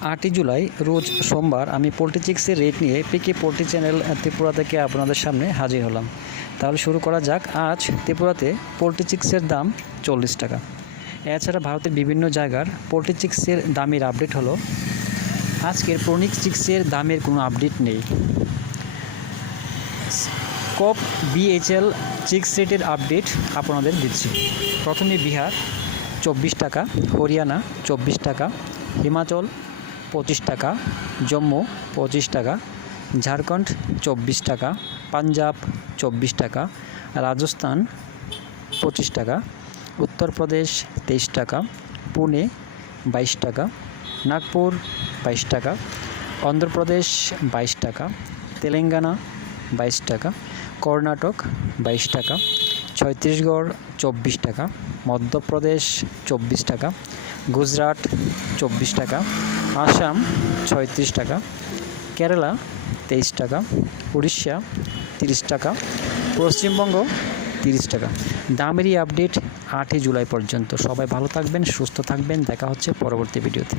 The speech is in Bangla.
আটই জুলাই, রোজ সোমবার আমি পোলট্রি চিক্সের রেট নিয়ে পিকে পোলট্রি চ্যানেল ত্রিপুরা থেকে আপনাদের সামনে হাজির হলাম। তাহলে শুরু করা যাক। আজ ত্রিপুরাতে পোলট্রি চিক্সের দাম চল্লিশ টাকা। এছাড়া ভারতের বিভিন্ন জায়গার পোলট্রি চিক্সের দামের আপডেট হলো। আজকের প্রনিক চিক্সের দামের কোনো আপডেট নেই। কপ বিএইচএল চিক্স রেটের আপডেট আপনাদের দিচ্ছি। প্রথমে বিহার, চব্বিশ টাকা, হরিয়ানা, চব্বিশ টাকা, হিমাচল পঁচিশ টাকা, জম্মু পঁচিশ টাকা, ঝাড়খণ্ড চব্বিশ টাকা, পাঞ্জাব চব্বিশ টাকা, রাজস্থান পঁচিশ টাকা, উত্তরপ্রদেশ তেইশ টাকা, পুনে বাইশ টাকা, নাগপুর বাইশ টাকা, অন্ধ্রপ্রদেশ বাইশ টাকা, তেলেঙ্গানা বাইশ টাকা, কর্ণাটক বাইশ টাকা, ছত্তিশগড় চব্বিশ টাকা, মধ্যপ্রদেশ চব্বিশ টাকা, গুজরাট চব্বিশ টাকা, আসাম ছয়ত্রিশ টাকা, কেরালা তেইশ টাকা, উড়িষ্যা তিরিশ টাকা, পশ্চিমবঙ্গ তিরিশ টাকা। দামেরই আপডেট আটই জুলাই পর্যন্ত। সবাই ভালো থাকবেন, সুস্থ থাকবেন। দেখা হচ্ছে পরবর্তী ভিডিওতে।